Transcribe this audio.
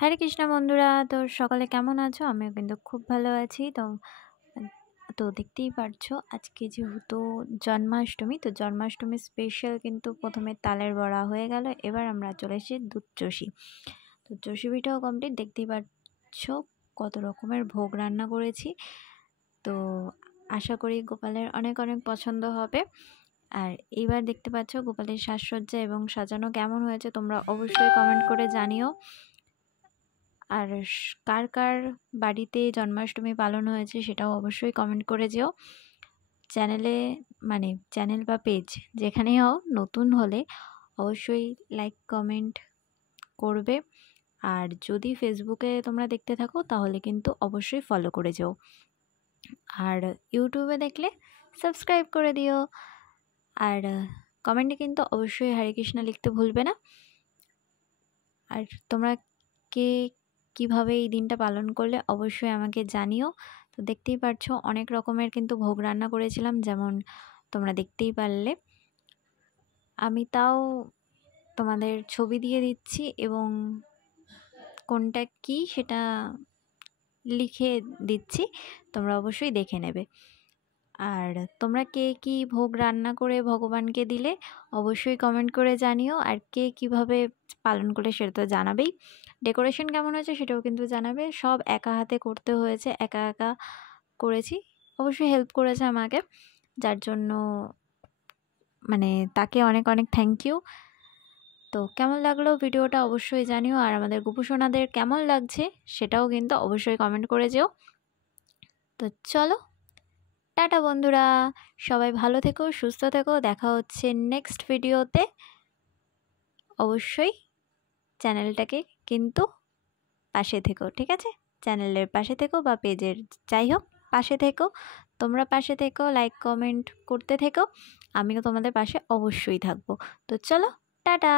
হরে কৃষ্ণ বন্ধুরা, তো সকালে কেমন আছো? আমিও কিন্তু খুব ভালো আছি। তো দেখতেই পারছো আজকে যেহেতু জন্মাষ্টমী, তো জন্মাষ্টমী স্পেশাল কিন্তু প্রথমে তালের বড়া হয়ে গেল। এবার আমরা চলে এসেছি দুধ চষি। তো চষি পিঠাও কমপ্লিট। দেখতেই পাচ্ছো কত রকমের ভোগ রান্না করেছি। তো আশা করি গোপালের অনেক অনেক পছন্দ হবে। আর এইবার দেখতে পাচ্ছ গোপালের সাজসজ্জা এবং সাজানো কেমন হয়েছে তোমরা অবশ্যই কমেন্ট করে জানিও। আর কার কার বাড়িতে জন্মাষ্টমী পালন হয়েছে সেটাও অবশ্যই কমেন্ট করে যেও। চ্যানেল বা পেজ যেখানেই হও, নতুন হলে অবশ্যই লাইক কমেন্ট করবে। আর যদি ফেসবুকে তোমরা দেখতে থাকো তাহলে কিন্তু অবশ্যই ফলো করে যেও। আর ইউটিউবে দেখলে সাবস্ক্রাইব করে দিও। আর কমেন্টে কিন্তু অবশ্যই হরে কৃষ্ণ লিখতে ভুলবে না। আর তোমরা কে কিভাবে এই দিনটা পালন করলে অবশ্যই আমাকে জানিও। তো দেখতেই পারছো অনেক রকমের কিন্তু ভোগ রান্না করেছিলাম, যেমন তোমরা দেখতেই পারলে। আমি তাও তোমাদের ছবি দিয়ে দিচ্ছি এবং কোনটা কি সেটা লিখে দিচ্ছি, তোমরা অবশ্যই দেখে নেবে। আর তোমরা কে কি ভোগ রান্না করে ভগবানকে দিলে অবশ্যই কমেন্ট করে জানিও। আর কে কিভাবে পালন করলে সেটা তো জানাবেই। ডেকোরেশন কেমন হয়েছে সেটাও কিন্তু জানাবে। সব একা হাতে করতে হয়েছে, একা একা করেছি। অবশ্যই হেল্প করেছে আমাকে, যার জন্য তাকে অনেক অনেক থ্যাংক ইউ। তো কেমন লাগলো ভিডিওটা অবশ্যই জানিও। আর আমাদের গোপুসোনাদের কেমন লাগছে সেটাও কিন্তু অবশ্যই কমেন্ট করে যেও। তো চলো, টাটা বন্ধুরা, সবাই ভালো থেকো, সুস্থ থেকো। দেখা হচ্ছে নেক্সট ভিডিওতে। অবশ্যই চ্যানেলটাকে কিন্তু পাশে থেকো, ঠিক আছে? চ্যানেলের পাশে থেকো বা পেজের যাই হোক পাশে থেকো। তোমরা পাশে থেকো, লাইক কমেন্ট করতে থেকো, আমিও তোমাদের পাশে অবশ্যই থাকবো। তো চলো, টাটা।